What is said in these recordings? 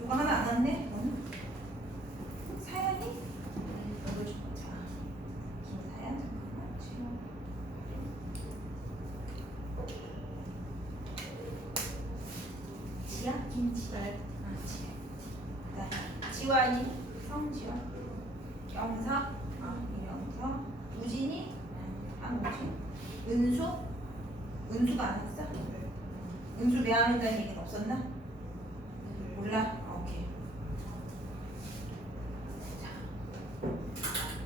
누가 하나 안 왔네? 사연이? 이걸 좀 보자. 김사연 잠깐만. 지야? 김지? 지야. 지환이? 성지환? 영사? 이영서? 우진이? 한우진? 은수? 은수가 안 왔어? 은수 미안하다는 얘기는 없었나? 몰라? 오케이. 자,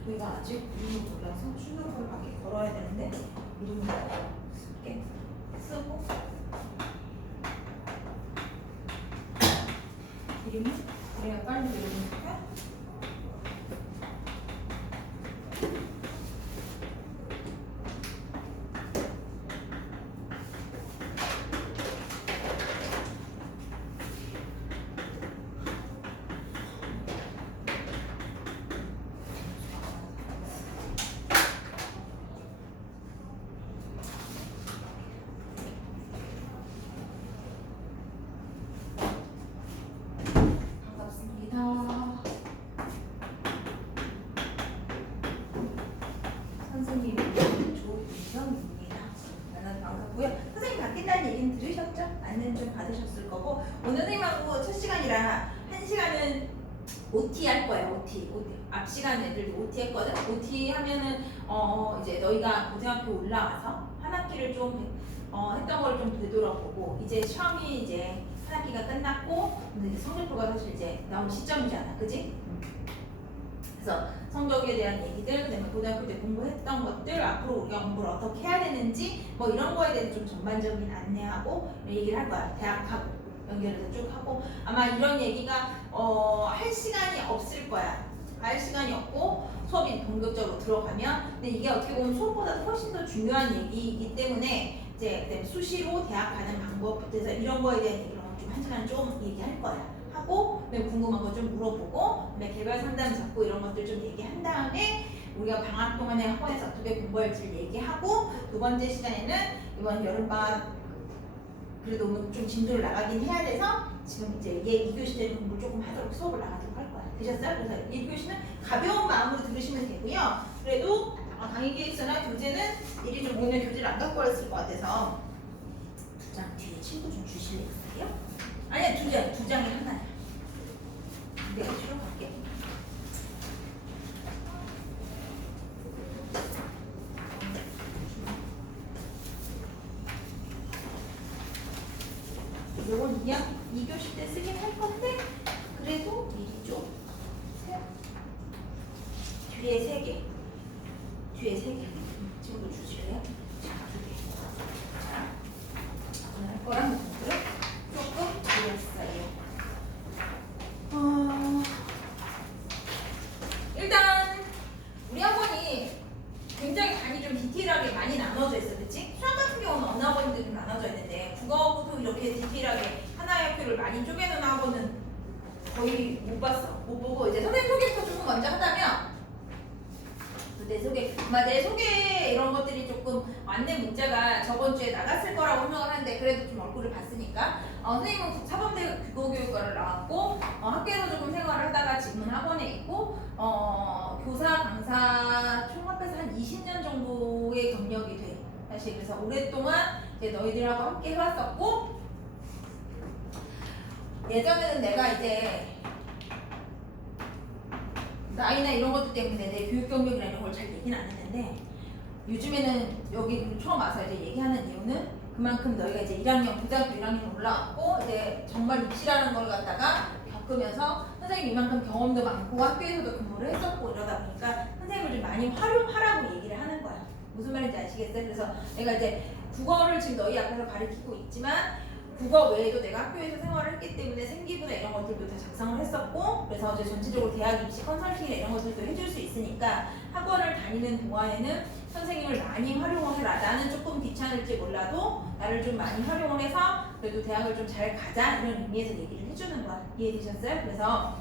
우리가 아직 이름을 몰라서 출력을 밖에 걸어야 되는데 이름을 쓸게. 쓰고 이름을 그래야 빨리 외우니까. 선생님 조인정입니다. 나는 반갑고요. 선생님 바뀐다는 얘기는 들으셨죠? 안내는 좀 받으셨을 거고 오늘 선생님하고 첫 시간이라 한 시간은 OT 할 거예요. OT. 앞 시간 애들도 OT 했거든. OT 하면은 이제 너희가 고등학교 올라와서 한 학기를 좀 했던 걸 좀 되돌아보고 이제 시험이 이제 한 학기가 끝났고 근데 이제 성적표가 사실 이제 나올 시점이잖아, 그지? 그래서 성적에 대한 얘기들, 그다음에 고등학교 때 공부했던 것들, 앞으로 우리가 공부를 어떻게 해야 되는지 뭐 이런 거에 대해서 좀 전반적인 안내하고 얘기를 할 거야. 대학하고 연결해서 쭉 하고 아마 이런 얘기가 할 시간이 없을 거야. 할 시간이 없고 수업이 본격적으로 들어가면 근데 이게 어떻게 보면 수업보다 훨씬 더 중요한 얘기이기 때문에 이제 수시로 대학 가는 방법부터 해서 이런 거에 대한 얘기를 좀 한 시간 좀 얘기할 거야. 하고 궁금한 거 좀 물어보고 개별 상담 잡고 이런 것들 좀 얘기한 다음에 우리가 방학 동안에 학원에서 어떻게 공부할지를 얘기하고 두 번째 시간에는 이번 여름방학 그래도 오늘 좀 진도를 나가긴 해야 돼서 지금 이제 얘 2교시 때는 공부를 조금 하도록 수업을 나가도록 할 거야. 되셨어요? 그래서 1교시는 가벼운 마음으로 들으시면 되고요. 그래도 강의 기획서나 교재는 미리 좀 오늘 교재를 안 갖고 왔을 것 같아서 두 장 뒤에 친구 좀 주실래요? 아니야, 두 장이 하나야. 내가 주러 갈게. 요건 2교시 때 쓰긴 할 건데 그래도 미리 좀 뒤에 3개 친구 주실래요? 자, 2개. 자, 오늘 할 거랑 공부를 조금 드렸어요. 일단 우리 학원이 굉장히 단위 좀 디테일하게 많이 나눠져 있어, 그치? 수학 같은 경우는 어느 학원인데 좀 나눠져 있는데 국어도 이렇게 디테일하게 하나의 학교를 많이 쪼개놓은 학원은 거의 못 봤어. 못 보고 이제 선생님 소개부터 조금 먼저 하자면 내 소개 이런 것들이 조금 안내 문자가 저번 주에 나갔을 거라고 생각을 하는데 그래도 좀 얼굴을 봤으니까 선생님은 사범대 국어교육과를 나왔고 학교에서 조금 생활을 하다가 지금은 학원에 있고 교사, 강사 총 합해서 한 20년 정도의 경력이 돼. 사실 그래서 오랫동안 이제 너희들하고 함께 해왔었고 예전에는 내가 이제 나이나 이런 것들 때문에 내 교육 경력이나 이런 걸 잘 얘기는 안 했는데 요즘에는 여기 처음 와서 이제 얘기하는 이유는 그만큼 너희가 이제 1학년, 고등학교 1학년 올라왔고 이제 정말 입시라는 걸 갖다가 겪으면서 선생님 이만큼 경험도 많고 학교에서도 근무를 했었고 이러다 보니까 선생님을 좀 많이 활용하라고 얘기를 하는 거야. 무슨 말인지 아시겠어요? 그래서 내가 이제 국어를 지금 너희 앞에서 가르치고 있지만 국어 외에도 내가 학교에서 생활을 했기 때문에 생기부나 이런 것들도 다 작성을 했었고, 그래서 이제 전체적으로 대학 입시 컨설팅이나 이런 것들도 해줄 수 있으니까 학원을 다니는 동안에는 선생님을 많이 활용을 해라. 나는 조금 귀찮을지 몰라도 나를 좀 많이 활용을 해서 그래도 대학을 좀 잘 가자, 이런 의미에서 얘기를 해주는 거야. 이해되셨어요? 그래서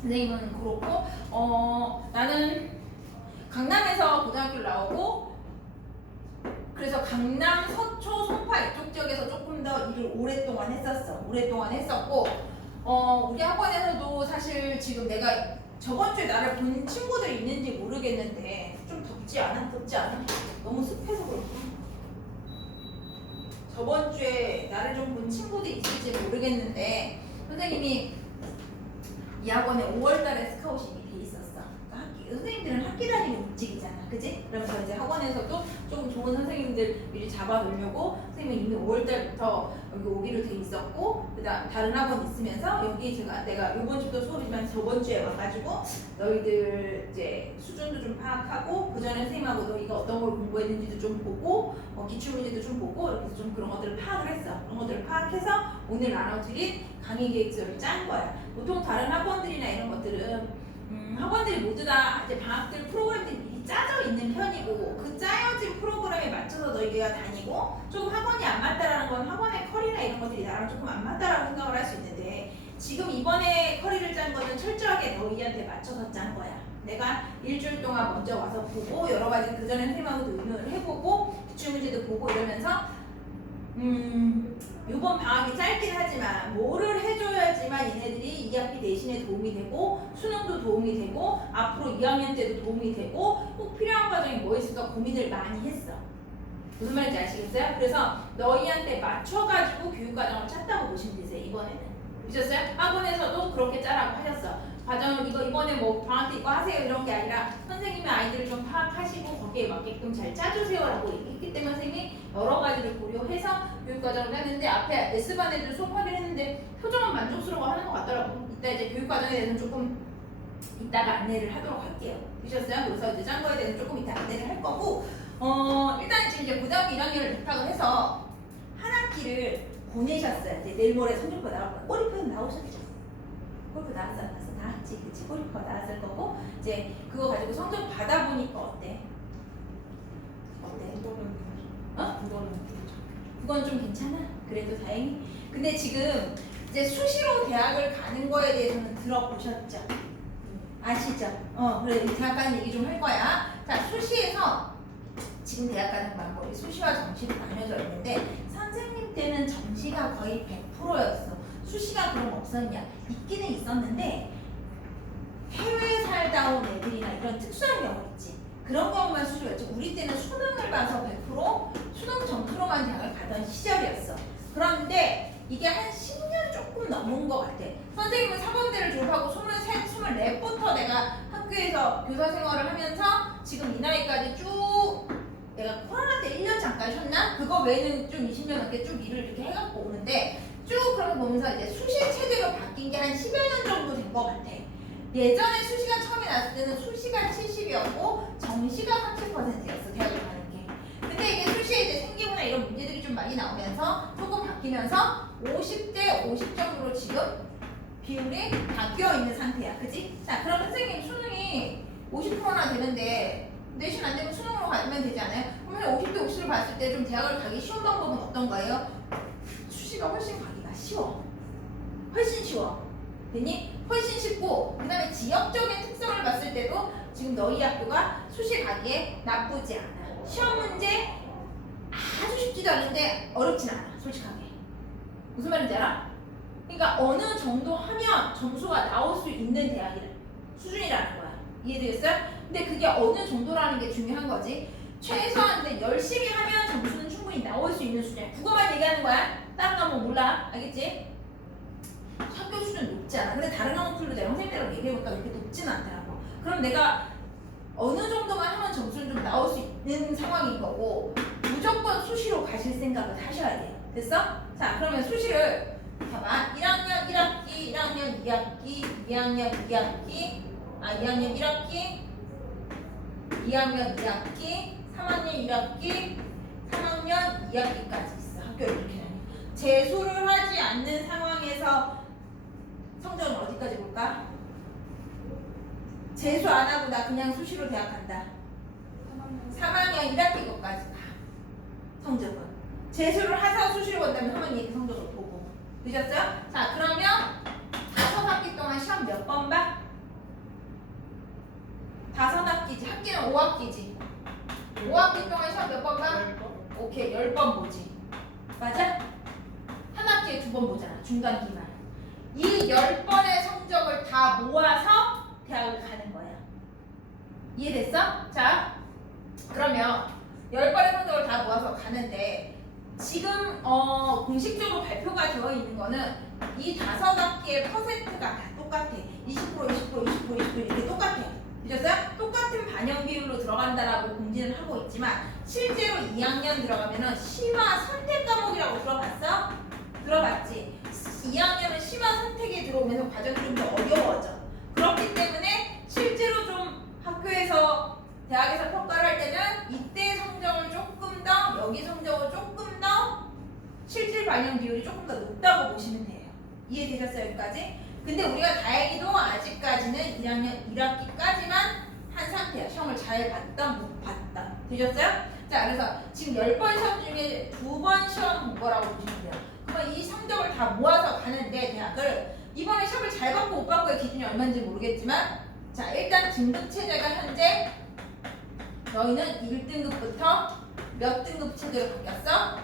선생님은 그렇고, 나는 강남에서 고등학교를 나오고, 그래서 강남, 서초, 송파 이쪽 지역에서 조금 더 일을 오랫동안 했었어. 오랫동안 했었고, 우리 학원에서도 사실 지금 내가 저번 주에 나를 본 친구들이 있는지 모르겠는데, 좀 덥지 않아? 덥지 않아? 너무 습해서 그렇구나. 저번 주에 나를 좀 본 친구들이 있을지 모르겠는데, 선생님이 이 학원에 5월달에 스카우트이 돼 있었어. 그러니까 선생님들은 학기 단위로 움직이잖아, 그지? 그러면서 이제 학원에서도 조금 좋은 선생님들 미리 잡아놓으려고 선생님은 이미 5월달부터 여기 오기로 돼 있었고, 그다음 다른 학원 있으면서 여기 내가 이번 주도 수업이지만 저번 주에 와가지고 너희들 이제 수준도 좀 파악하고 그 전에 선생님하고 너희가 어떤 걸 공부했는지도 좀 보고 기출문제도 좀 보고 이렇게 좀 그런 것들을 파악을 했어. 그런 것들을 파악해서 오늘 나눠드린 강의 계획서를 짠 거야. 보통 다른 학원들이나 이런 것들은 학원들이 모두 다 이제 방학들 프로그램들이 미리 짜져 있는 편이고 그 짜여진 프로그램에 맞춰서 너희가 다니고 조금 학원이 안 맞다라는 건 학원의 커리나 이런 것들이 나랑 조금 안 맞다라고 생각을 할 수 있는데 지금 이번에 커리를 짠 거는 철저하게 너희한테 맞춰서 짠 거야. 내가 일주일 동안 먼저 와서 보고 여러 가지 그 전에 선생님하고도 의논을 해보고 기출문제도 보고 이러면서 이번 방학이 짧긴 하지만 뭐를 해줘야지만 얘네들이 2학기 내신에 도움이 되고 수능도 도움이 되고 앞으로 2학년 때도 도움이 되고 꼭 필요한 과정이 뭐 있을까 고민을 많이 했어. 무슨 말인지 아시겠어요? 그래서 너희한테 맞춰가지고 교육과정을 짰다고 보시면 되세요. 이번에는 보셨어요? 학원에서도 그렇게 짜라고 하셨어. 과정을 이번에 뭐 방학 때 이거 하세요 이런 게 아니라 선생님의 아이들을 좀 파악하시고 거기에 맞게끔 잘 짜주세요라고 얘기했기 때문에 선생님이 여러 가지를 고려해서 교육과정을 짰는데 앞에 S반 애들 수업하기로 했는데 표정은 만족스러워하는 것 같더라고. 이따 이제 교육과정에 대해서는 조금 이따가 안내를 하도록 할게요. 보셨어요? 그래서 이제 짠 거에 대해서 조금 이따 안내를 할 거고 일단 지금 이제 고등학교 1학년을 입학을 해서 한 학기를 보내셨어요. 이제 내일 모레 성적표 나올 거예요. 꼬리표는 나오셨죠? 꼬리표 나왔어 안 나왔어? 나왔지 그치? 꼬리표가 나왔을 거고 이제 그거 가지고 성적 받아보니까 어때? 그건 좀 괜찮아? 그래도 다행히. 근데 지금 이제 수시로 대학을 가는 거에 대해서는 들어보셨죠? 아시죠? 그래 대학 가는 얘기 좀 할 거야. 자, 수시에서 지금 대학 가는 방법이 수시와 정시로 나뉘어져 있는데 선생님 때는 정시가 거의 100%였어. 수시가 그럼 없었냐? 있기는 있었는데 해외에 살다 온 애들이나 이런 특수한 경우 있지. 그런 경우만 수시였지. 우리 때는 수능을 봐서 100% 수능 점수로만 대학을 가던 시절이었어. 그런데 이게 한 10년 조금 넘은 것 같아. 선생님은 사범대를 졸업하고 23, 24부터 내가 학교에서 교사 생활을 하면서 지금 이 나이까지 쭉 내가 코로나 때 1년 잠깐 쉬었나? 그거 외에는 좀 20년 넘게 쭉 일을 이렇게 해갖고 오는데 쭉 그렇게 보면서 이제 수시 체제로 바뀐 게 한 10여 년 정도 된 것 같아. 예전에 수시가 처음에 나왔을 때는 수시가 70이었고 정시가 30%였어. 대학을 가는 게. 근데 이게 수시에 이제 생기부나 이런 문제들이 좀 많이 나오면서 조금 바뀌면서 50대 50 정도로 지금 비율이 바뀌어 있는 상태야. 그지? 자, 그럼 선생님 수능이 50%나 되는데 내신 안 되면 수능으로 가면 되지 않아요? 그러면 50대 50을 봤을 때 좀 대학을 가기 쉬운 방법은 어떤 거예요? 수시가 훨씬 가기가 쉬워. 훨씬 쉬워. 됐니? 훨씬 쉽고 그 다음에 지역적인 특성을 봤을 때도 지금 너희 학교가 수시 가기에 나쁘지 않아. 시험 문제 아주 쉽지도 않은데 어렵진 않아. 솔직하게. 무슨 말인지 알아? 그러니까 어느 정도 하면 점수가 나올 수 있는 대학이라 수준이라는 거야. 이해되겠어요? 근데 그게 어느 정도라는 게 중요한 거지. 최소한 근데 열심히 하면 점수는 충분히 나올 수 있는 수준이야. 국어만 얘기하는 거야. 다른 과목 몰라. 알겠지? 학교 수준 높지 않아. 근데 다른 과목들도 내가 선생님들하고 얘기해보니까 그렇게 높지는 않더라고. 그럼 내가 어느 정도만 하면 점수는 좀 나올 수 있는 상황인 거고 무조건 수시로 가실 생각을 하셔야 돼요. 됐어? 자, 그러면 수시를 봐봐. 1학년 1학기, 1학년 2학기, 2학년 2학기, 2학년 1학기, 2학년 2학기, 3학년 1학기, 3학년 2학기까지 있어. 학교를 이렇게 다니. 재수를 하지 않는 상황에서 성적은 어디까지 볼까? 재수 안 하고 나 그냥 수시로 대학 간다. 3학년 1학기 것까지 다 성적은. 재수를 해서 수시로 본다면 3학년 2학기 성적을 보고. 되셨어요? 자, 그러면 5학기 동안 시험 몇 번 봐? 5학기지. 학기는 5학기지. 5학기 동안 시험 몇 번 봐? 오케이, 10번 보지. 맞아? 한 학기에 2번 보잖아. 중간 기말. 이 10번의 성적을 다 모아서 대학을 가는 거야. 이해됐어? 자, 그러면 10번의 성적을 다 모아서 가는데 지금 공식적으로 발표가 되어 있는 거는 이 5학기의 퍼센트가 다 똑같아. 20% 이렇게 똑같아. 그죠? 똑같은 반영 비율로 들어간다라고 공지는 하고 있지만 실제로 2학년 들어가면은 심화 선택 과목이라고 들어봤어? 들어봤지? 2학년은 심화 선택에 들어오면서 과정이 좀 더 어려워져. 그렇기 때문에 실제로 좀 학교에서 대학에서 평가를 할 때는 이때 성적을 조금 더 여기 성적을 조금 더 실질 반영 비율이 조금 더 높다고 보시면 돼요. 이해되셨어요? 여기까지? 근데 우리가 다행히도 아직까지는 1학년 1학기까지만 한 상태야. 시험을 잘 봤다 못 봤다. 되셨어요? 자, 그래서 지금 10번 시험 중에 2번 시험 본 거라고 보시면 돼요. 그러면 이 성적을 다 모아서 가는데 대학을 이번에 시험을 잘 받고 못 받고의 기준이 얼마인지 모르겠지만 자, 일단 등급 체제가 현재 너희는 1등급부터 몇 등급 체제로 바뀌었어?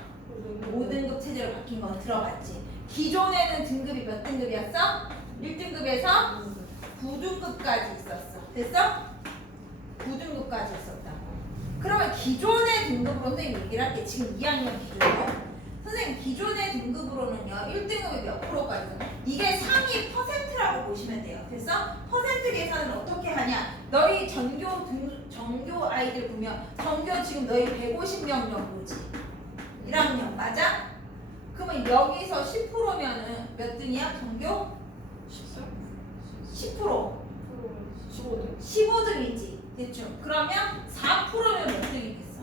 5등급 체제로 바뀐 거 들어봤지? 기존에는 등급이 몇 등급이었어? 1등급에서 9등급까지 있었어. 됐어? 9등급까지 있었다고. 그러면 기존의 등급으로 선생님 얘기를 할게. 지금 2학년 기준으로. 선생님 기존의 등급으로는요 1등급이 몇 프로까지 있어? 이게 상위 퍼센트라고 보시면 돼요. 됐어? 퍼센트 계산은 어떻게 하냐? 너희 전교 아이들 보면 전교 지금 너희 150명 정도지. 1학년 맞아? 그러면 여기서 10%면은 몇 등이야? 전교? 10%. 15등. 15등이지. 대충. 그러면 4%면 몇 등이겠어?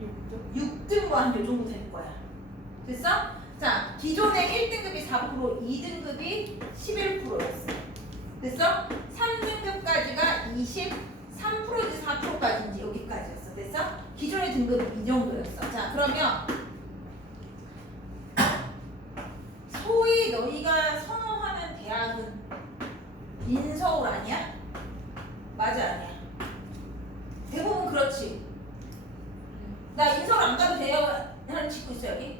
6등. 6등과 한 요 정도 될 거야. 됐어? 자, 기존의 1등급이 4%, 2등급이 11%였어. 됐어? 3등급까지가 23%인지 4%까지인지 여기까지였어. 됐어? 기존의 등급이 이 정도였어. 자, 그러면 소위 너희가 선호하는 대학은 인서울 아니야? 맞아 아니야? 대부분 그렇지. 나 인서울 안 가도 돼요 하는 친구 있어 여기?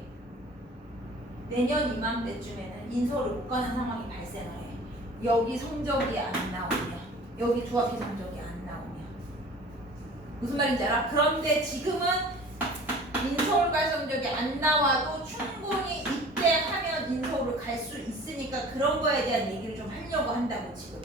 내년 이맘때쯤에는 인서울을 못 가는 상황이 발생을 해. 여기 성적이 안 나오면, 여기 조합비 성적이 안 나오면. 무슨 말인지 알아? 그런데 지금은 인서울 갈 성적이 안 나와도 충분히 입대하면 인서울을 갈 수 있으니까 그런 거에 대한 얘기를 좀 하려고 한다고 지금.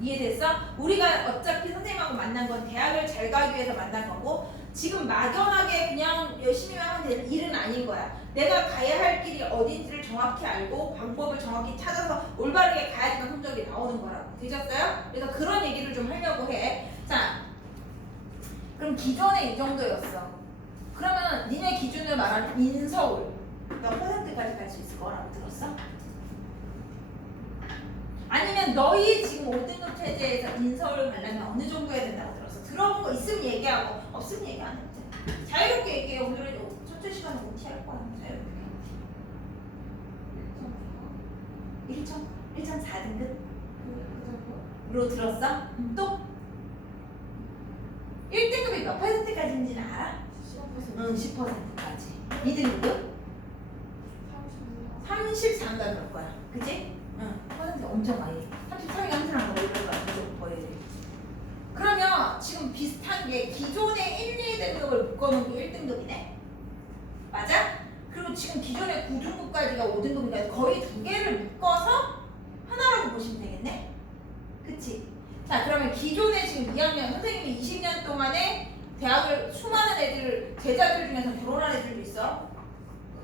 이해됐어? 우리가 어차피 선생님하고 만난 건 대학을 잘 가기 위해서 만난 거고 지금 막연하게 그냥 열심히 하면 될 일은 아닌 거야. 내가 가야 할 길이 어딘지를 정확히 알고 방법을 정확히 찾아서 올바르게 가야지만 성적이 나오는 거라고. 되셨어요? 그래서 그런 얘기를 좀 하려고 해. 자, 그럼 기존에 이 정도였어. 그러면 니네 기준을 말하는 인서울 몇 퍼센트까지 갈 수 있을 거라고 들었어? 아니면 너희 지금 5등급 체제에서 인서울 가려면 어느 정도 해야 된다고 들었어? 들어본 거 있으면 얘기하고 없으면 얘기 안 했지. 자유롭게 얘기해. 오늘은 첫째 시간에 OT 할 거야. 자유롭게. 1.4등급으로 들었어? 또? 1등급이 몇 퍼센트까지인지는 알아? 15%. 응, 10%까지. 2등급? 33가 그럴 거야. 그치? 응, 퍼센트 엄청 많이. 33이 항상 뭐 이런 거 아니죠? 거의. 그러면 지금 비슷한 게 기존의 1, 2등급을 묶어놓은 게 1등급이네? 맞아? 그리고 지금 기존의 9등급까지가 5등급이니까 거의 두 개를 묶어서 하나라고 보시면 되겠네? 그치? 자, 그러면 기존에 지금 2학년 선생님이 20년 동안에 대학을 수많은 애들, 제자들 중에서 결혼한 애들도 있어.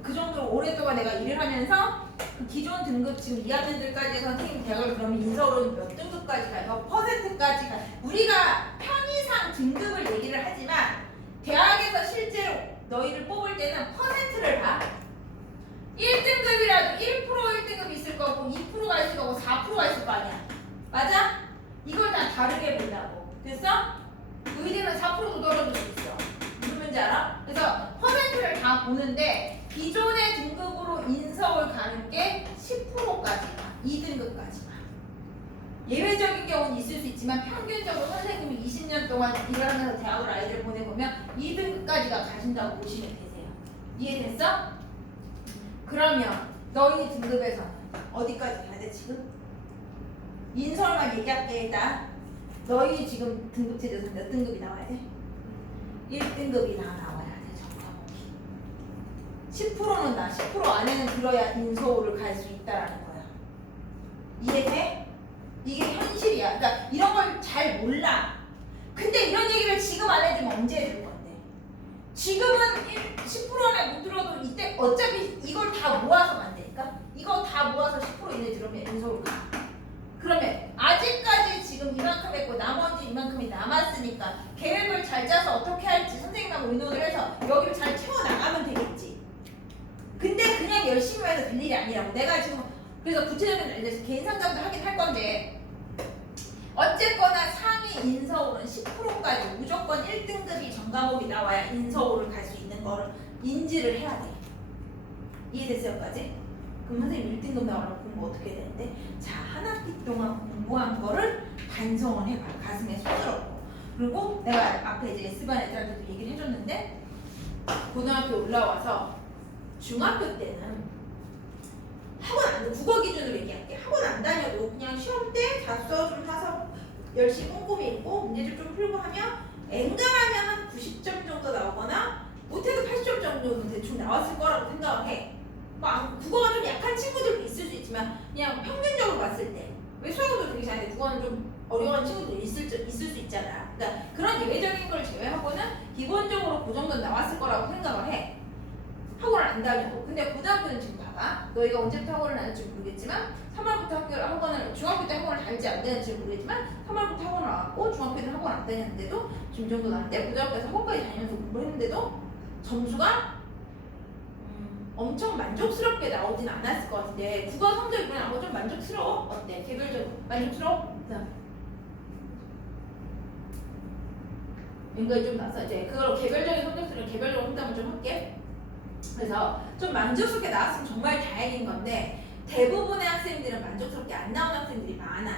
그 정도로 오랫동안 내가 일을 하면서 그 기존 등급 지금 2학년들까지 선생님 대학을 그러면 인서울은 몇 등급까지 가요? 몇 퍼센트까지 가요? 우리가 편의상 등급을 얘기를 하지만 대학에서 실제로 너희를 뽑을 때는 퍼센트를 봐. 1등급이라도 1% 1등급이 있을 거고 2%가 있을 거고 4%가 있을 거 아니야. 맞아? 이걸 다 다르게 본다고. 됐어? 의대는 4%도 떨어질 수 있어. 무슨 말인지 알아? 그래서 퍼센트를 다 보는데 기존의 등급으로 인서울 가는 게 10%까지만 2등급까지만. 예외적인 경우는 있을 수 있지만 평균적으로 선생님이 20년 동안 일을 하면서 대학을 아이들을 보내보면 2등급까지가 가신다고 보시면 되세요. 이해됐어? 그러면 너희 등급에서는 어디까지 가야 돼 지금? 인서울만 얘기할게. 일단 너희 지금 등급 제도에서 몇 등급이 나와야 돼? 1등급이 다 나와야 돼. 정답이 10%는 나 10% 안에는 들어야 인서울을 갈 수 있다라는 거야. 이해돼? 이게 현실이야. 그러니까 이런 걸 잘 몰라. 근데 이런 얘기를 지금 안 해주면 언제 해줄 건데? 지금은 10% 안에 못 들어도 이때 어차피 이걸 다 모아서 만드니까 이거 다 모아서 10% 이내 들으면 인서울 가. 그러면 아직까지 지금 이만큼 했고 나머지 이만큼이 남았으니까 계획을 잘 짜서 어떻게 할지 선생님하고 의논을 해서 여기를 잘 채워나가면 되겠지. 근데 그냥 열심히 해서 될 일이 아니라고. 내가 지금 그래서 구체적인 알려서 개인 상담도 하긴 할 건데 어쨌거나 상위 인서울은 10%까지 무조건 1등급이 전과목이 나와야 인서울을 갈 수 있는 거를 인지를 해야 돼. 이해됐어요? 여기까지? 그럼 선생님 1등급 나오려면 공부 어떻게 되는데? 자, 한 학기 동안 공부한 거를 반성을 해봐. 가슴에 쏟으라고. 그리고 내가 앞에 이제 S반 애들한테도 얘기를 해줬는데 고등학교 올라와서 중학교 때는 학원 안, 국어 기준으로 얘기할게. 학원 안 다녀도 그냥 시험 때 자소 좀 사서 열심히 꼼꼼히 읽고 문제집 좀 풀고 하면 엔간하면 한 90점 정도 나오거나 못해도 80점 정도는 대충 나왔을 거라고 생각을 해. 뭐 국어가 좀 약한 친구들도 있을 수 있지만 그냥 평균적으로 봤을 때 왜 수학도 되게 잘하는데 국어는 좀 어려운 친구도 있을 수 있잖아. 그러니까 그런 예외적인 걸 제외하고는 기본적으로 그 정도는 나왔을 거라고 생각을 해. 학원을 안 다녀도. 근데 고등학교는 지금 봐봐. 너희가 언제부터 학원을 다닐지 모르겠지만 3월부터 학원을 중학교 때 학원을 다닐지 안 다닐지 모르겠지만 3월부터 학원을 나왔고 중학교 때는 학원 안 다녔는데도 지금 정도 나왔는데 고등학교에서 학원까지 다니면서 공부했는데도 점수가 엄청 만족스럽게 나오진 않았을 것 같은데 국어 성적이 그냥 좀 만족스러워? 어때? 개별적으로 만족스러워? 연결이 좀 나서 이제 그걸 개별적인 성적들은 개별적으로 상담을 좀 할게. 그래서 좀 만족스럽게 나왔으면 정말 다행인 건데 대부분의 학생들은 만족스럽게 안 나온 학생들이 많아.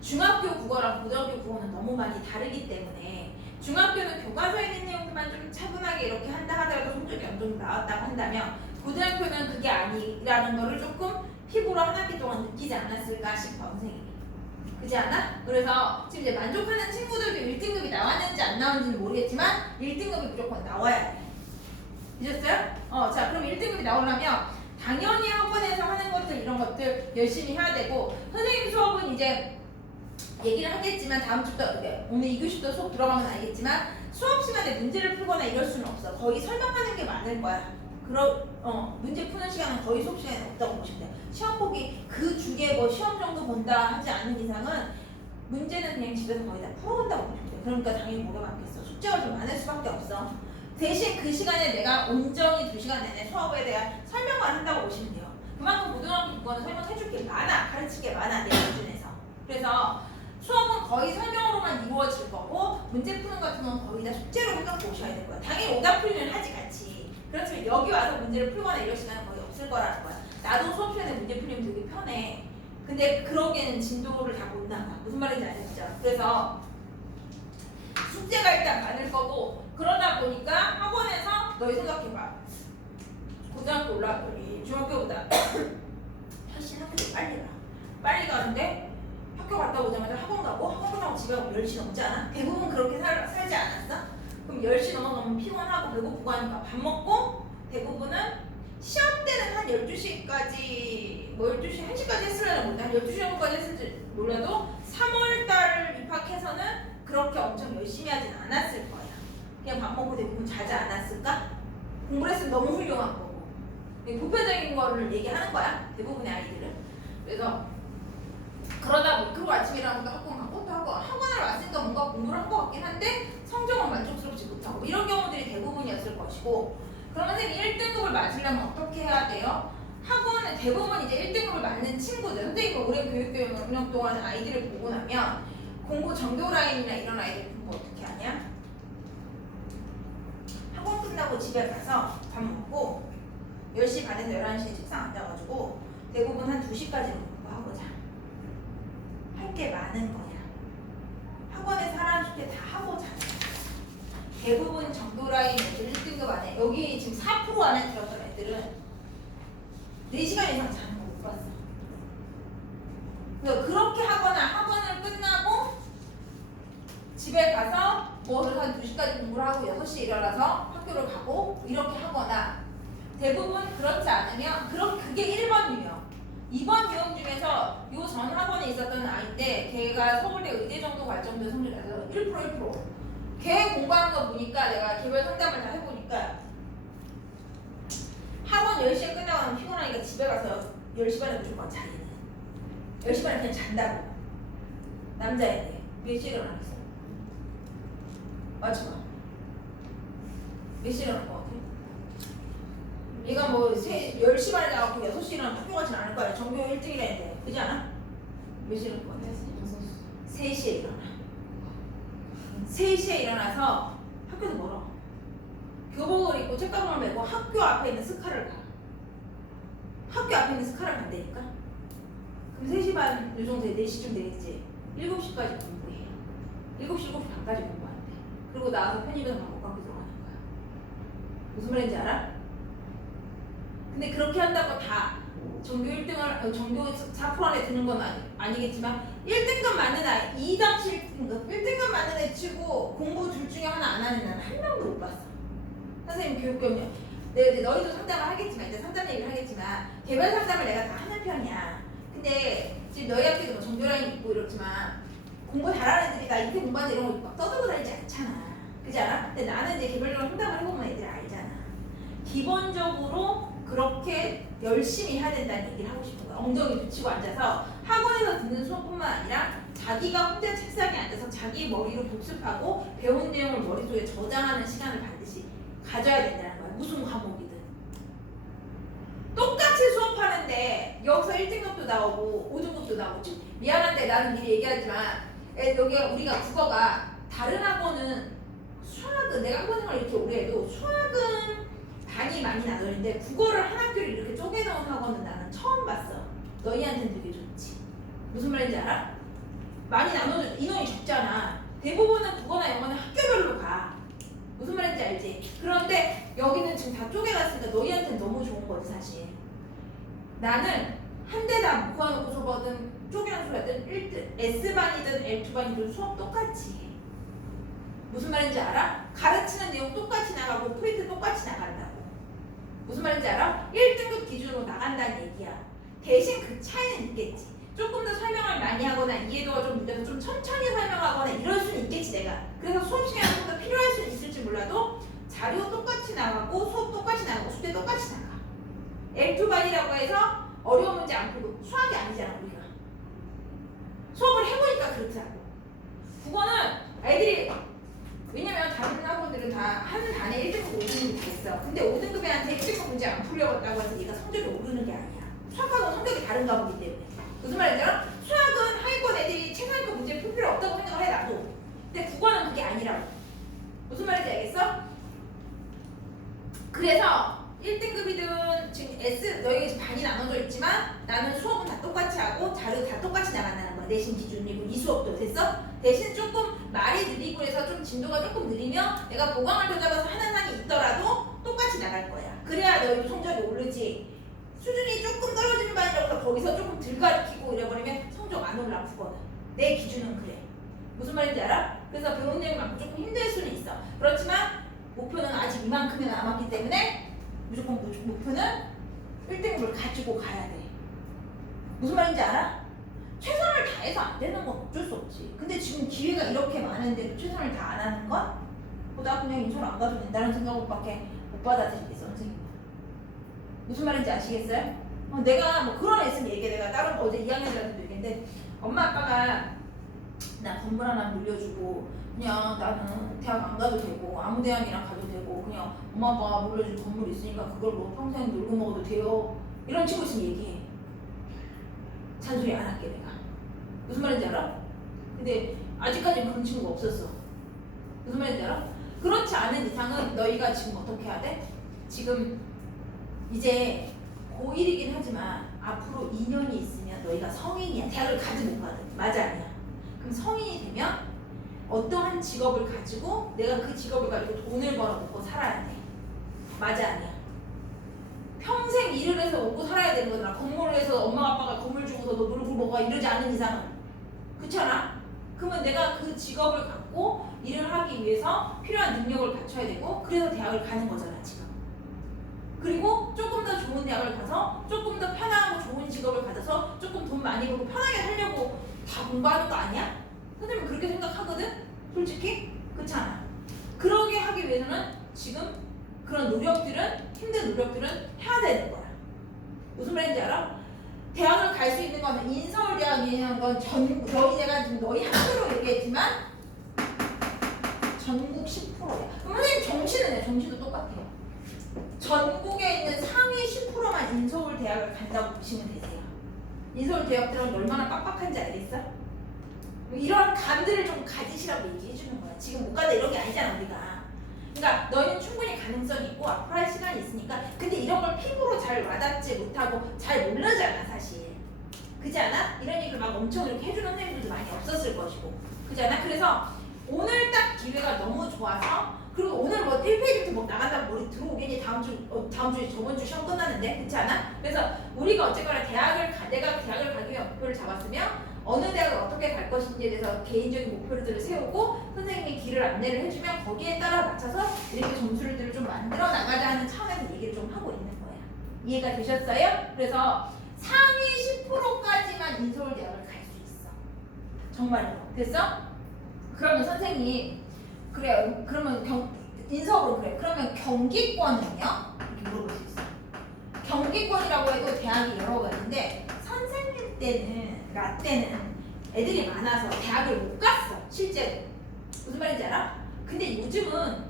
중학교 국어랑 고등학교 국어는 너무 많이 다르기 때문에 중학교는 교과서에 있는 내용들만 좀 차분하게 이렇게 한다 하더라도 성적이 어느 정도 나왔다고 한다면 고등학교는 그게 아니라는 거를 조금 피부로 한 학기 동안 느끼지 않았을까 싶어 선생님이. 그렇지 않아? 그래서 지금 이제 만족하는 친구들도 1등급이 나왔는지 안 나왔는지는 모르겠지만 1등급이 무조건 나와야 돼. 이셨어요? 자 그럼 1등급이 나오려면 당연히 학원에서 하는 것들 이런 것들 열심히 해야 되고 선생님 수업은 이제 얘기를 하겠지만 다음 주부터 오늘 2교시도 수업 들어가면 알겠지만 수업 시간에 문제를 풀거나 이럴 수는 없어. 거의 설명하는 게 많을 거야. 문제 푸는 시간은 거의 수업 시간에 없다고 보시면 돼요. 시험 보기 그 주에 뭐 시험 정도 본다 하지 않은 이상은 문제는 그냥 집에서 거의 다 풀어온다고 보시면 돼요. 그러니까 당연히 뭐가 많겠어. 숙제가 좀 많을 수밖에 없어. 대신 그 시간에 내가 온전히 2시간 내내 수업에 대한 설명을 한다고 보시면 돼요. 그만큼 고등학교 국어는 설명해줄 게 많아. 가르칠 게 많아. 내 기준에서. 그래서 수업은 거의 설명으로만 이루어질 거고 문제 푸는 같은 건 거의 다 숙제로 생각해 오셔야 될 거야. 당연히 오답 풀이는 하지 같이. 그렇지만 여기 와서 문제를 풀거나 이럴 시간은 거의 없을 거라는 거야. 나도 수업 시간에 문제 풀리면 되게 편해. 근데 그러기에는 진도를 다 못 나가. 무슨 말인지 아시죠? 그래서 숙제가 일단 많을 거고 그러다 보니까 학원에서 너희 생각해봐. 고등학교 올라왔더니 중학교보다 훨씬 학교를 빨리 가는데 학교 갔다 오자마자 학원 가고 학원 끝나고 집에 오면 10시 넘지 않아? 대부분 그렇게 살지 않았어? 그럼 10시 넘어가면 피곤하고 배고프고 하니까 밥 먹고 대부분은 시험 때는 한 12시까지 뭐 12시, 1시까지 했으려나 몰라. 한 12시 정도까지 했을지 몰라도 3월달 입학해서는 그렇게 엄청 열심히 하진 않았을 거야. 그냥 밥 먹고 대부분 자지 않았을까? 공부를 했으면 너무 훌륭한 거고. 보편적인 거를 얘기하는 거야. 대부분의 아이들은. 그래서 그러다 뭐 그리고 아침에 일어나서 학원 가고 또 학원을 왔으니까 뭔가 공부를 한 것 같긴 한데 성적은 만족스럽지 못하고 이런 경우들이 대부분이었을 것이고 그러면 선생님이 1등급을 맞으려면 어떻게 해야 돼요? 학원은 대부분 이제 1등급을 맞는 친구들 선생님이 오랜 교육교육 동안 아이들을 보고 나면 공부 정교 라인이나 이런 아이들 공부 어떻게 하냐? 학원 끝나고 집에 가서 밥 먹고 10시 반에서 11시에 책상 앉아가지고 대부분 한 2시까지는 공부하고 자. 할 게 많은 거야. 학원에 사람 숙제 다 하고 자는 거야. 대부분 정도 라인 애들 1등급 안에 여기 지금 4% 안에 들었던 애들은 4시간 이상 자는 거 못 봤어. 그러니까 그렇게 하거나 학원을 끝나고 집에 가서 뭐 한 2시까지 공부를 하고 6시에 일어나서 학교를 가고 이렇게 하거나 대부분 그렇지 않으면 그게 1번 유형. 2번 유형 중에서 요 전 학원에 있었던 아이인데 걔가 서울대 의대 정도 갈 정도 성적이 나서 1%. 걔 공부하는 거 보니까 내가 개별 상담을 다 해보니까 학원 10시에 끝나고 피곤하니까 집에 가서 10시 반에 무조건 자. 10시 반에 그냥 잔다고. 남자애인데 몇 시에 일어나겠어? 맞춰봐. 몇 시에 일어날 것 같아? 얘가 뭐 10시 반에 나가고 6시에 일어나면 학교 가진 않을 거야. 전교 1등이라는데 그지 않아? 몇 시에 일어날 것 같아? 3시에 일어나. 3시에 일어나서 학교도 멀어. 교복을 입고 책가방을 메고 학교 앞에 있는 스카를 가. 학교 앞에 있는 스카를 간다니까? 그럼 3시 반 요 정도에 4시쯤 되겠지? 7시까지 공부해. 7시, 7시 반까지 공부하는데. 그리고 나와서 편의점 밥 먹고 학교 들어가는 거야. 무슨 말인지 알아? 근데 그렇게 한다고 다 전교 1등을 전교 4% 안에 드는 건 아니겠지만 1등급 맞는 아이, 2당시 1등급 1등급 맞는 애 치고 공부 둘 중에 하나 안 하는 애는 한 명도 못 봤어. 선생님 교육 경력 네, 너희도 상담을 하겠지만 이제 상담 얘기를 하겠지만 개별 상담을 내가 다 하는 편이야. 근데 지금 너희 학교도 뭐 전교 라인 있고 이렇지만 공부 잘하는 애들이 나 이렇게 공부하는 이런 거 막 떠들고 다니지 않잖아. 그렇지 않아? 근데 나는 이제 개별적으로 상담을 해보면 애들이 알잖아. 기본적으로 그렇게 열심히 해야 된다는 얘기를 하고 싶은 거야. 엉덩이 붙이고 앉아서 학원에서 듣는 수업뿐만 아니라 자기가 혼자 책상에 앉아서 자기 머리로 복습하고 배운 내용을 머릿속에 저장하는 시간을 반드시 가져야 된다는 거야. 무슨 과목이든. 똑같이 수업하는데 여기서 1등급도 나오고 5등급도 나오고 미안한데 나는 미리 얘기하지만 여기 우리가 국어가 다른 학원은 수학은 내가 학원 생활 이렇게 오래 해도 수학은 반이 많이 나눠있는데 국어를 한 학교를 이렇게 쪼개놓은 학원은 나는 처음 봤어. 너희한테는 되게 좋지. 무슨 말인지 알아? 많이 나눠져 인원이 적잖아. 대부분은 국어나 영어는 학교별로 가. 무슨 말인지 알지? 그런데 여기는 지금 다 쪼개놨으니까 너희한테는 너무 좋은 거지 사실. 나는 한 대 다 묶어놓고 수업하든 쪼개놓은 수업하든 S반이든 L2반이든 수업 똑같이 해. 무슨 말인지 알아? 가르치는 내용 똑같이 나가고 프린트 똑같이 나간다고. 무슨 말인지 알아? 1등급 기준으로 나간다는 얘기야. 대신 그 차이는 있겠지. 조금 더 설명을 많이 하거나 이해도가 좀 늦어서 좀 천천히 설명하거나 이럴 수는 있겠지 내가. 그래서 수업 시간이 좀 더 필요할 수는 있을지 몰라도 자료 똑같이 나가고 수업 똑같이 나가고 숙제 똑같이 나가. L2반이라고 해서 어려운 문제 안 풀고 수학이 아니잖아 우리가. 수업을 해보니까 그렇더라고. 국어는 애들이 왜냐면 다른 학원들은 다 한 단에 1등급, 5등급이 됐어. 근데 5등급 애한테 1등급 문제 안 풀려갔다고 해서 얘가 성적이 오르는 게 아니야. 수학하고는 성적이 다른 과목이기 때문에. 무슨 말인지 알아? 수학은 하위권 애들이 최상위권 문제 풀 필요 없다고 생각을 해 나도. 근데 국어는 그게 아니라고. 무슨 말인지 알겠어? 그래서 1등급이든 지금 S 너희 반이 나눠져 있지만 나는 수업은 다 똑같이 하고 자료 다 똑같이 나간다는 거야. 내신 기준이고 이 수업도 됐어? 대신 조금 말이 느리고 해서 좀 진도가 조금 느리면 내가 보강을 더 잡아서 하는 한이 있더라도 똑같이 나갈 거야. 그래야 너희도 성적이 오르지. 수준이 조금 떨어지는 반이라고 해서 거기서 조금 덜 가르치고 이래버리면 성적 안 올라 국어는. 내 기준은 그래. 무슨 말인지 알아? 그래서 배운 내용 많고 조금 힘들 수는 있어. 그렇지만 목표는 아직 이만큼이 남았기 때문에 무조건 목표는 1등급을 가지고 가야 돼. 무슨 말인지 알아? 최선을 다해서 안 되는 건 어쩔 수 없지. 근데 지금 기회가 이렇게 많은데 최선을 다 안 하는 건? 나 그냥 인솔 안 가도 된다는 생각밖에 못 받아들이겠어 선생님. 무슨 말인지 아시겠어요? 내가 뭐 그런 애 있으면 얘기해. 내가 다른 어제 2학년들한테도 얘기했는데 엄마 아빠가 나 건물 하나 물려주고 그냥 나는 대학 안 가도 되고 아무 대학이나 가도 되고 그냥 엄마 아빠가 물려준 건물 있으니까 그걸로 평생 놀고 먹어도 돼요. 이런 친구 있으면 얘기해. 잔소리 안 할게 내가. 무슨 말인지 알아? 근데 아직까지는 그런 친구가 없었어. 무슨 말인지 알아? 그렇지 않은 이상은 너희가 지금 어떻게 해야 돼? 지금 이제 고1이긴 하지만 앞으로 2년이 있으면 너희가 성인이야. 대학을 가지 못 가든. 맞아 아니야? 그럼 성인이 되면 어떠한 직업을 가지고 내가 그 직업을 가지고 돈을 벌어 먹고 살아야 돼. 맞아 아니야? 평생 일을 해서 먹고 살아야 되는 거잖아. 건물을 해서 엄마 아빠가 건물 주고서 너 놀고 먹어 이러지 않은 이상은. 그렇지 않아? 그러면 내가 그 직업을 갖고 일을 하기 위해서 필요한 능력을 갖춰야 되고 그래서 대학을 가는 거잖아 지금. 그리고 조금 더 좋은 대학을 가서 조금 더 편하고 좋은 직업을 가져서 조금 돈 많이 벌고 편하게 살려고 다 공부하는 거 아니야? 선생님은 그렇게 생각하거든? 솔직히? 그렇지 않아? 그러게 하기 위해서는 지금 그런 노력들은 힘든 노력들은 해야 되는 거야. 무슨 말인지 알아? 대학을 갈 수 있는 거는 인서울대학이라는 건 내가 지금 너희 학교로 얘기했지만 전국 10%야. 그럼 선생님 정시는요? 정시도 똑같아요. 전국에 있는 상위 10%만 인서울대학을 간다고 보시면 되세요. 인서울대학들은 얼마나 빡빡한지 알겠어? 이런 감들을 좀 가지시라고 얘기해 주는 거야. 지금 못 가다 이런 게 아니잖아 우리가. 그러니까 너희는 충분히 가능성이 있고 앞으로 할 시간이 있으니까 근데 이런 걸 피부로 잘 와닿지 못하고 잘 모르잖아 사실. 그지 않아? 이런 얘기를 막 엄청 이렇게 해주는 선생님들도 많이 없었을 것이고. 그지 않아? 그래서 오늘 딱 기회가 너무 좋아서 그리고 오늘 뭐 1페이지부터 뭐 나간다고 머리 들어오겠니? 다음 주에 저번 주 시험 끝났는데 그렇지 않아? 그래서 우리가 어쨌거나 내가 대학을 가기 위한 목표를 잡았으면 어느 대학을 어떻게 갈 것인지에 대해서 개인적인 목표들을 세우고 선생님이 길을 안내를 해주면 거기에 따라 맞춰서 이렇게 점수를 좀 만들어 나가자 하는 차원에서 얘기를 좀 하고 있는 거야. 이해가 되셨어요? 그래서 상위 10%까지만 인서울대학을 갈 수 있어. 정말로. 됐어? 그러면 선생님 그래요. 그러면 인서울은 그래. 그러면 경기권은요? 이렇게 물어볼 수 있어. 경기권이라고 해도 대학이 여러 가지인데 선생님 때는 라떼는 애들이 많아서 대학을 못 갔어. 실제로. 무슨 말인지 알아? 근데 요즘은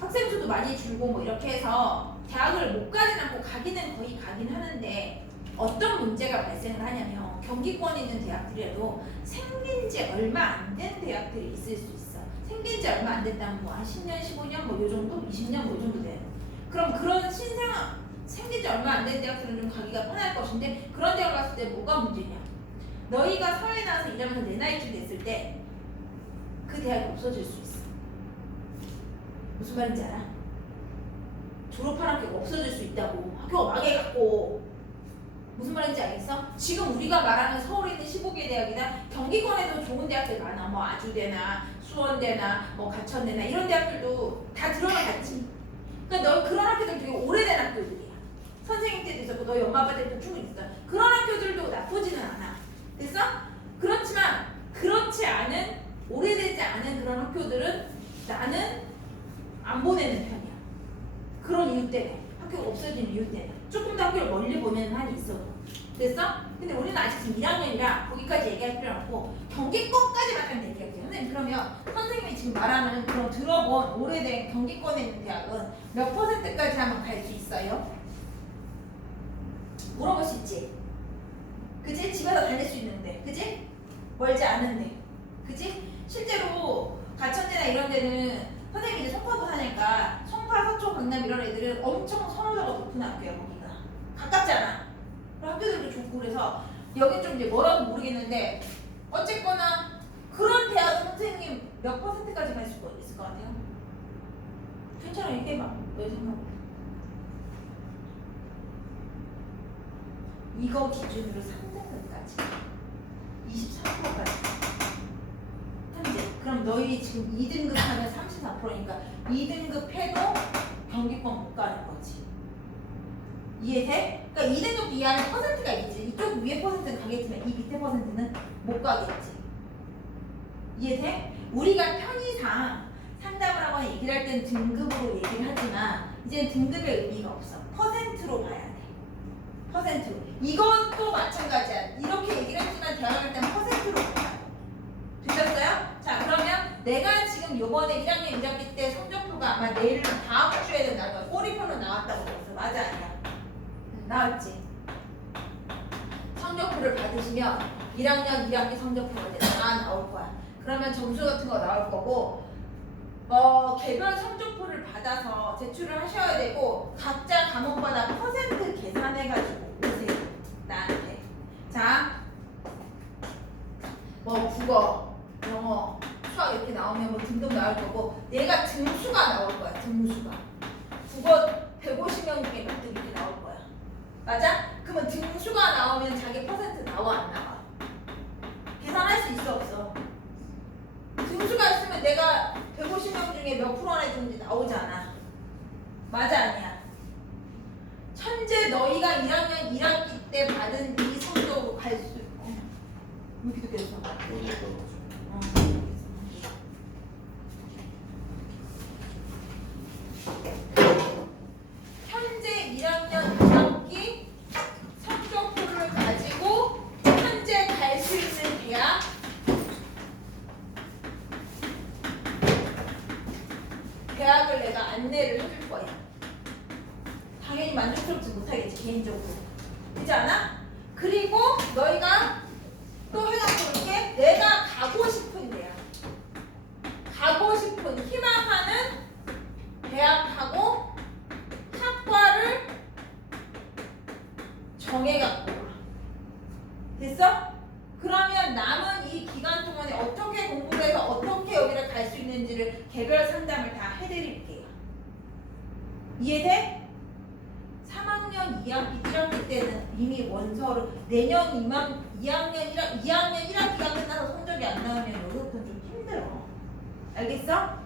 학생 수도 많이 줄고 뭐 이렇게 해서 대학을 못 가진 않고 가기는 거의 가긴 하는데 어떤 문제가 발생을 하냐면 경기권에 있는 대학들이라도 생긴 지 얼마 안 된 대학들이 있을 수 있어. 생긴 지 얼마 안 됐다면 뭐 한 10년, 15년 뭐 요 정도? 20년 뭐 요 정도 돼. 그럼 그런 생긴 지 얼마 안 된 대학들은 좀 가기가 편할 것인데 그런 대학 갔을 때 뭐가 문제냐? 너희가 사회에 나와서 일하면서 내 나이쯤 됐을 때 그 대학이 없어질 수 있어. 무슨 말인지 알아? 졸업한 학교가 없어질 수 있다고. 학교가 망해갖고. 무슨 말인지 알겠어? 지금 우리가 말하는 서울에 있는 15개 대학이나 경기권에도 좋은 대학들 많아. 뭐 아주대나 수원대나 뭐 가천대나 이런 대학들도 다 들어가봤지. 그러니까 너 그런 학교들 되게 오래된 학교들이야. 선생님 때도 있었고 너희 엄마 아빠 때도 충분히 있어. 그런 학교들도 나쁘지는 않아. 됐어? 그렇지만 그렇지 않은 오래되지 않은 그런 학교들은 나는 안 보내는 편이야. 그런 이유 때문에. 학교가 없어지는 이유 때문에. 조금 더 학교를 멀리 보내는 한이 있어도. 됐어? 근데 우리는 아직 지금 1학년이라 거기까지 얘기할 필요 없고 경기권까지만 딱 얘기할게요. 선생님 그러면 선생님이 지금 말하는 그런 들어본 오래된 경기권에 있는 대학은 몇 %까지 하면 갈 수 있어요? 물어볼 수 있지? 그치? 집에서 다닐 수 있는데 그치? 멀지 않은데 그치? 실제로 가천대나 이런 데는 선생님이 이제 송파구 사니까 송파, 서초, 강남 이런 애들은 엄청 선호도가 높은 학교야 거기가. 가깝잖아. 그리고 학교들도 좋고 그래서 여긴 좀 이제 멀어서 모르겠는데 어쨌거나 그런 대학은 선생님 몇 %까지 갈 수 있을 것 같아요? 괜찮아 얘기해봐. 너희 생각. 이거 기준으로 3등급까지 23%까지 현재. 그럼 너희 지금 2등급 하면 34%니까 2등급 해도 경기권 못 가는 거지. 이해돼? 그러니까 2등급 이하는 퍼센트가 있지. 이쪽 위에 퍼센트는 가겠지만 이 밑에 퍼센트는 못 가겠지. 이해돼? 우리가 편의상 상담을 하거나 얘기를 할 때는 등급으로 얘기를 하지만 이제는 등급의 의미가 없어. 퍼센트로 봐야 돼. 퍼센트로. 이것도 마찬가지야. 이렇게 얘기를 했지만 대학을 갈 때 내가 지금 요번에 1학년 1학기 때 성적표가 아마 내일 다음 주에는 나올 거야. 꼬리표는 나왔다고 그랬어. 맞아 아니야? 나왔지. 성적표를 받으시면 1학년 1학기 성적표가 이제 다 나올 거야. 그러면 점수 같은 거 나올 거고 개별 성적표를 받아서 제출을 하셔야 되고 각자 과목마다 퍼센트 계산해가지고 오세요. 나한테. 자, 뭐 국어, 영어, 수학 이렇게 나오면 뭐 등등 나올 거고 내가 등수가 나올 거야. 등수가. 국어 150명 중에 몇 등 이렇게 나올 거야. 맞아? 그러면 등수가 나오면 자기 퍼센트 나와 안 나와? 계산할 수 있어 없어? 등수가 있으면 내가 150명 중에 몇 프로 안에 드는지 나오잖아. 맞아 아니야? 현재 너희가 1학년 1학기 때 받은 이 성적으로 갈 수 있고 왜 이렇게 됐어? 현재 1학년 1학기 성적표를 가지고 현재 갈 수 있는 대학을 내가 안내를 해줄 거야. 당연히 만족스럽지 못하겠지 개인적으로. 그렇지 않아? 그리고 너희가 또 해갖고 이렇게 내가 가고 싶은 대학, 가고 싶은 희망하는 대학하고 학과를 정해갖고 와. 됐어? 그러면 남은 이 기간 동안에 어떻게 공부를 해서 어떻게 여기를 갈 수 있는지를 개별 상담을 다 해드릴게요. 이해돼? 3학년 2학기 1학기 때는 이미 원서를 내년 2학년 1학기가 끝나서 성적이 안 나오면 여기부터는 좀 힘들어. 알겠어?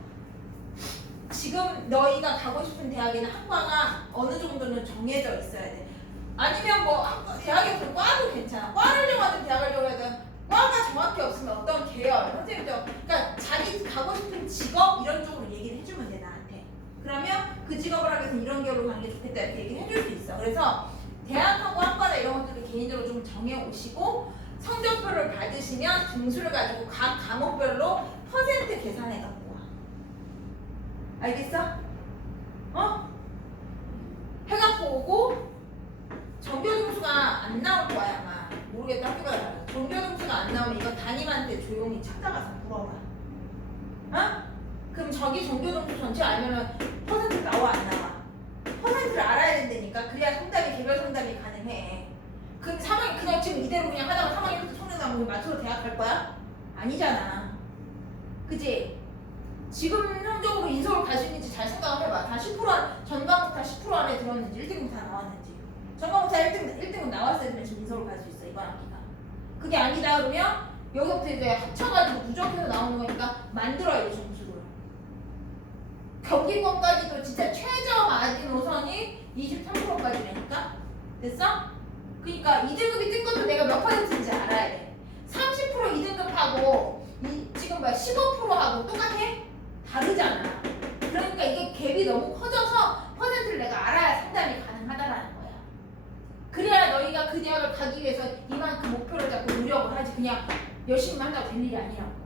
지금 너희가 가고 싶은 대학이나 학과가 어느 정도는 정해져 있어야 돼. 아니면 뭐 대학에서 과도 괜찮아. 과를 정하든 대학을 정하든 과가 정확히 없으면 어떤 계열, 선생님도 그러니까 자기 가고 싶은 직업 이런 쪽으로 얘기를 해주면 돼 나한테. 그러면 그 직업을 하기 위해서 이런 계열로 가는 게 좋겠다 이렇게 얘기를 해줄 수 있어. 그래서 대학하고 학과나 이런 것들을 개인적으로 좀 정해오시고 성적표를 받으시면 등수를 가지고 각 과목별로 퍼센트 계산해 갖고 와. 알겠어? 해갖고 오고 전교 등수가 안 나올 거야 아마. 모르겠다 학교가 달라. 전교 등수가 안 나오면 이거 담임한테 조용히 찾아가서 물어봐. 그럼 저기 전교 등수 전체 알면은 퍼센트 나와 안 나와? 퍼센트를 알아야 된다니까. 그래야 상담이 개별 상담이 가능해. 그럼 3학년 그냥 지금 이대로 그냥 하다가 3학년부터 성적 나오면 맞춰서 대학 갈 거야? 아니잖아. 그지? 지금 현적으로 인서울 갈 수 있는지 잘 생각을 해봐. 다 10% 전 과목 다 10% 안에 들었는지 1등급 다 나왔는지. 전 과목 다 1등급 나왔어야 되면 지금 인서울 갈 수 있어 이번 학기가. 그게 아니다 그러면 여기부터 이제 합쳐가지고 누적해서 나오는 거니까 만들어야 돼 점수를. 경기권까지도 진짜 최저 마지노선이 23%까지라니까. 됐어? 그러니까 2등급이 뜬 것도 내가 몇 퍼센트인지 알아야 돼. 30% 2등급하고 지금 15%하고 똑같아? 다르잖아. 그러니까 이게 갭이 너무 커져서 퍼센트를 내가 알아야 상담이 가능하다라는 거야. 그래야 너희가 그 대학을 가기 위해서 이만큼 목표를 잡고 노력을 하지 그냥 열심히 한다고 될 일이 아니라고.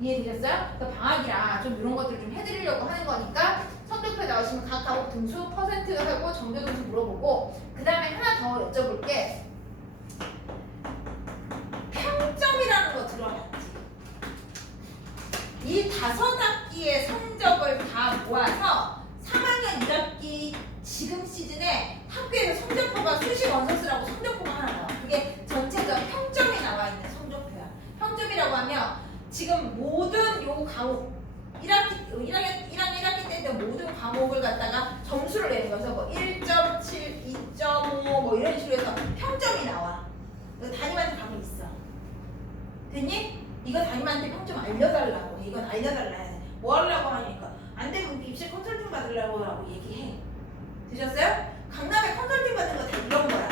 이해되셨어요? 그러니까 방학이라 좀 이런 것들 좀 해드리려고 하는 거니까 성적표에 나오시면 각 과목 등수 퍼센트 하고 전교 등수 물어보고 그 다음에 하나 더 여쭤볼게. 평점이라는 거 들어봤지? 이 5학기의 성적을 다 모아서 3학년 1학기 지금 시즌에 학교에서 성적표가 수시 원서스라고 성적표가 하나 나와. 그게 전체적 평점이 나와 있는 성적표야. 평점이라고 하면 지금 모든 요 과목 1학기 1학기 때 모든 과목을 갖다가 점수를 내는 거여서 뭐 1.7, 2.5 뭐 이런 식으로 해서 평점이 나와. 이거 담임한테 가면 있어. 됐니? 이거 담임한테 평점 알려달라고 해. 이건 알려달라 해. 뭐 하려고 하니까 안 되면 입시 컨설팅 받으려고 하고 얘기해. 되셨어요? 강남에 컨설팅 받는 거 다 이런 거야.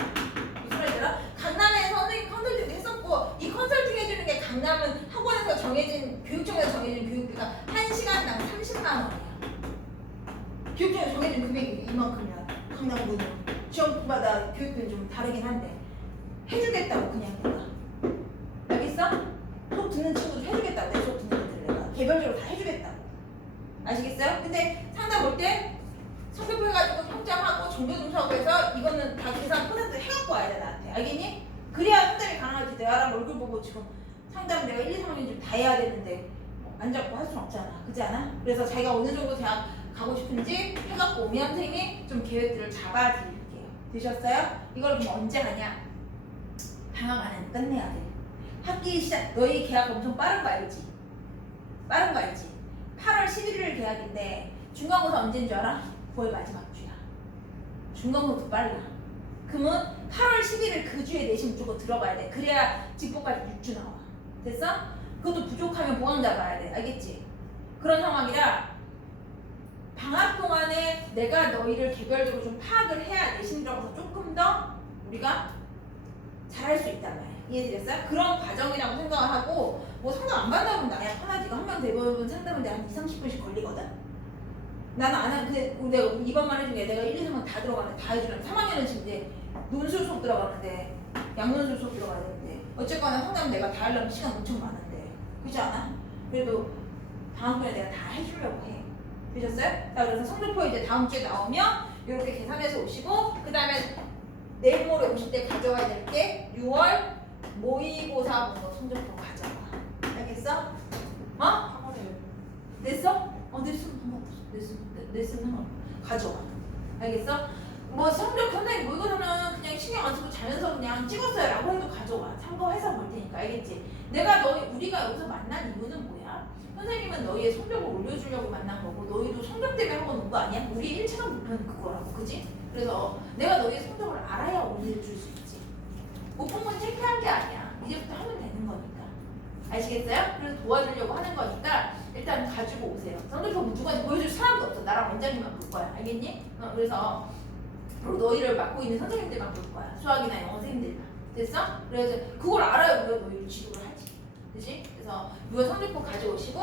무슨 말인지 알아? 강남에 선생님 컨설팅도 했었고 이 컨설팅 해주는 게 강남은 학원에서 정해진 교육청에서 정해진 교육비가 1시간당 30만 원이야. 교육청에서 정해진 금액이 이만큼이야. 강남구는 지역마다 교육비는 좀 다르긴 한데 해주겠다고 그냥 내가. 알겠어? 수업 듣는 친구들 해주겠다고 내 수업 듣는 애들 내가 개별적으로 다 해주겠다고. 아시겠어요? 근데 상담 볼 때 성적표 해가지고 평점하고 정교동사하고 해서 이거는 다 계산 퍼센트 해갖고 와야 돼 나한테. 알겠니? 그래야 상담이 가능하지. 내가 얼굴 보고 지금 상담 내가 1, 2, 3학년 좀 다 해야 되는데 안 잡고 할 수는 없잖아. 그렇지 않아? 그래서 자기가 어느 정도 대학 가고 싶은지 해갖고 오면 선생님이 좀 계획들을 잡아드릴게요. 되셨어요? 이걸 그럼 언제 하냐? 방학 안에 끝내야 돼. 학기 시작, 너희 계약 엄청 빠른 거 알지? 빠른 거 알지? 8월 11일 계약인데 중간고사 언제인 줄 알아? 9월 마지막 주야. 중간고사 빨라. 그러면 8월 11일 그 주에 내신 무조건 들어가야 돼. 그래야 직보까지 6주 나와. 됐어? 그것도 부족하면 보강 잡아야 돼. 알겠지? 그런 상황이라 방학 동안에 내가 너희를 개별적으로 좀 파악을 해야 내신 들어가서 조금 더 우리가 잘할 수 있단 말이야. 이해되셨어요? 그런 과정이라고 생각을 하고 뭐 상담 안 받아보면 나야 편하지. 한 명 대부분 상담은 내가 한 2, 30분씩 걸리거든? 나는 안 한, 근데 내가 이번만 해준 게 내가 1, 2, 3은 다 들어가는데 다 해주려면 3학년은 지금 이제 논술 수업 들어가는데 양론술 수업 들어가야 되는데 어쨌거나 상담 내가 다 하려면 시간 엄청 많은데 그렇지 않아? 그래도 다음 번에 내가 다 해주려고 해. 되셨어요? 자, 그래서 성적표 이제 다음 주에 나오면 이렇게 계산해서 오시고 그 다음에 내일 모레 오실 때 가져와야 될 게 6월 모의고사 본거 성적표 가져와. 알겠어? 어? 8월에 냈어? 냈어. 냈어. 상관없어. 가져와. 알겠어? 뭐 성적 선생님 모의고사는 그냥 신경 안 쓰고 자면서 그냥 찍었어요 라고 해도 가져와. 참고해서 볼 테니까. 알겠지? 내가 우리가 여기서 만난 이유는 뭐야? 선생님은 너희의 성적을 올려주려고 만난 거고 너희도 성적 때문에 한 번 온 거 아니야? 우리 1차원 목표는 그거라고. 그지? 그래서 내가 너희의 성적을 알아야 올려줄 수 있지. 못 본 건 체크한 게 아니야. 이제부터 하면 되는 거니까. 아시겠어요? 그래서 도와주려고 하는 거니까 일단 가지고 오세요. 성적표 누구한테 보여줄 사람도 없어. 나랑 원장님만 볼 거야. 알겠니? 그래서 그리고 너희를 맡고 있는 선생님들만 볼 거야. 수학이나 영어 선생님들만. 됐어? 그래서 그걸 알아야 우리가 너희를 지도를 하지. 그치? 그래서 이거 성적표 가져오시고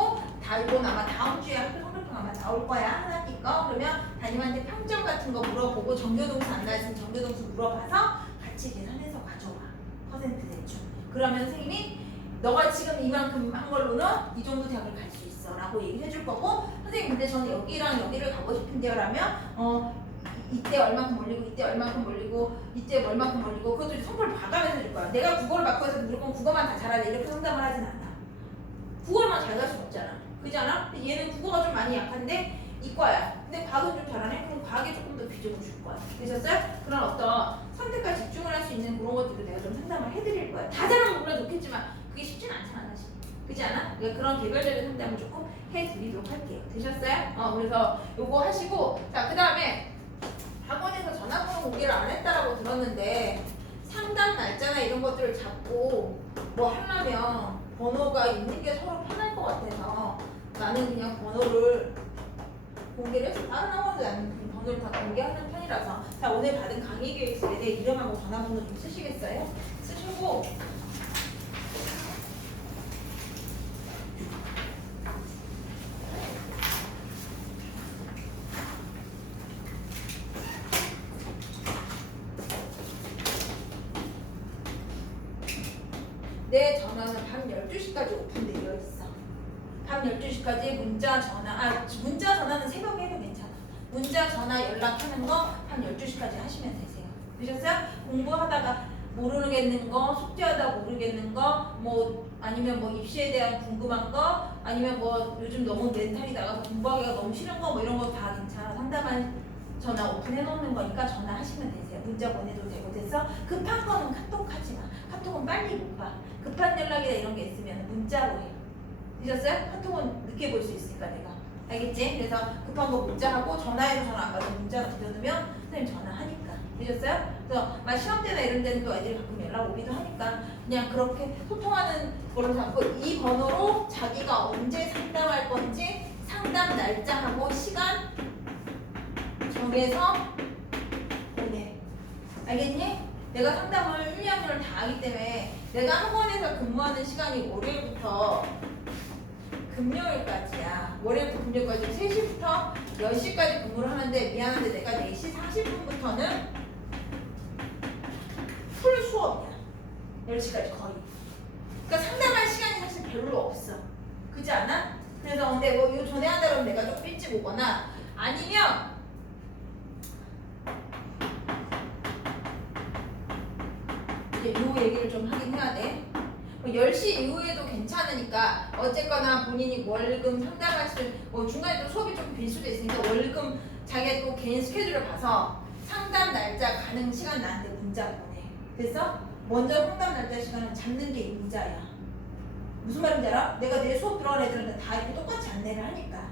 이건 아마 다음 주에 학교 성적표 아마 나올 거야. 한 학기 거. 그러면 담임한테 평점 같은 거 물어보고 정교동수 안 나왔으면 정교동수 물어봐서 같이 계산해서 가져와. 퍼센트 대충. 그러면 선생님이 너가 지금 이만큼 한 걸로는 이 정도 대학을 갈 수 있어 라고 얘기를 해줄 거고 선생님 근데 저는 여기랑 여기를 가고 싶은데요 라면 이때 얼만큼 올리고 이때 얼만큼 올리고 이때 얼만큼 올리고 그것도 선물 봐가면서 해줄 거야. 내가 국어를 맡고 해서 무조건 국어만 다 잘하자 이렇게 상담을 하진 않아. 국어만 잘 갈 수 없잖아. 그렇지 않아? 얘는 국어가 좀 많이 약한데 이과야. 근데 과학은 좀 잘하네? 그럼 과학에 조금 더 비중을 줄 거야. 되셨어요? 그런 어떤 선택과 집중을 할 수 있는 그런 것들을 내가 좀 상담을 해드릴 거야. 다 잘하면 물론 좋겠지만 그게 쉽진 않잖아 사실. 그렇지 않아? 그러니까 그런 개별적인 상담을 조금 해드리도록 할게요. 되셨어요? 그래서 요거 하시고 자 그 다음에 학원에서 전화번호 공개를 안 했다라고 들었는데 상담 날짜나 이런 것들을 잡고 뭐 하려면 번호가 있는 게 서로 편할 것 같아서 나는 그냥 번호를 공개를 해서 다른 학원도 나는 그 번호를 다 공개하는 편이라서 자 오늘 받은 강의 계획서에 내 이름하고 전화번호 좀 쓰시겠어요? 쓰시고 내 전화는 밤 12시까지 오픈되어 있어. 밤 12시까지 문자, 전화는 새벽에 해도 괜찮아. 문자, 전화, 연락하는 거 밤 12시까지 하시면 되세요. 되셨어요? 공부하다가 모르겠는 거, 숙제하다 모르겠는 거, 뭐 아니면 뭐 입시에 대한 궁금한 거, 아니면 뭐 요즘 너무 멘탈이 나가서 공부하기가 너무 싫은 거 뭐 이런 거 다 괜찮아. 상담한 전화 오픈해 놓는 거니까 전화하시면 되세요. 문자 보내도 되고 됐어? 급한 거는 카톡 하지 마. 카톡은 빨리 못 봐. 급한 연락이나 이런 게 있으면 문자로 해요. 되셨어요? 카톡은 늦게 볼 수 있으니까 내가. 알겠지? 그래서 급한 거 문자하고 전화해서 전화 안 받으면 문자로 드려두면 선생님 전화하니까. 되셨어요? 그래서 막 시험 때나 이런 데는 또 애들이 가끔 연락 오기도 하니까 그냥 그렇게 소통하는 거를 잡고 이 번호로 자기가 언제 상담할 건지 상담 날짜하고 시간 정해서 보내. 알겠니? 내가 상담을 1, 2학년을 다 하기 때문에 내가 학원에서 근무하는 시간이 월요일부터 금요일까지야. 월요일부터 금요일까지 3시부터 10시까지 근무를 하는데 미안한데 내가 4시 40분부터는 풀 수업이야. 10시까지 거의. 그러니까 상담할 시간이 사실 별로 없어. 그렇지 않아? 그래서 근데 뭐 요 전에 한다 그러면 내가 조금 일찍 오거나 아니면 이제 요 얘기를 좀 하긴 해야 돼. 10시 이후에도 괜찮으니까 어쨌거나 본인이 월금 상담할 뭐 중간에 또 수업이 좀 빌 수도 있으니까 월금 자기가 또 개인 스케줄을 봐서 상담 날짜 가는 시간 나한테 문자 보내. 그래서 먼저 상담 날짜 시간을 잡는 게 임자야. 무슨 말인지 알아? 내가 내 수업 들어간 애들한테 다 이렇게 똑같이 안내를 하니까.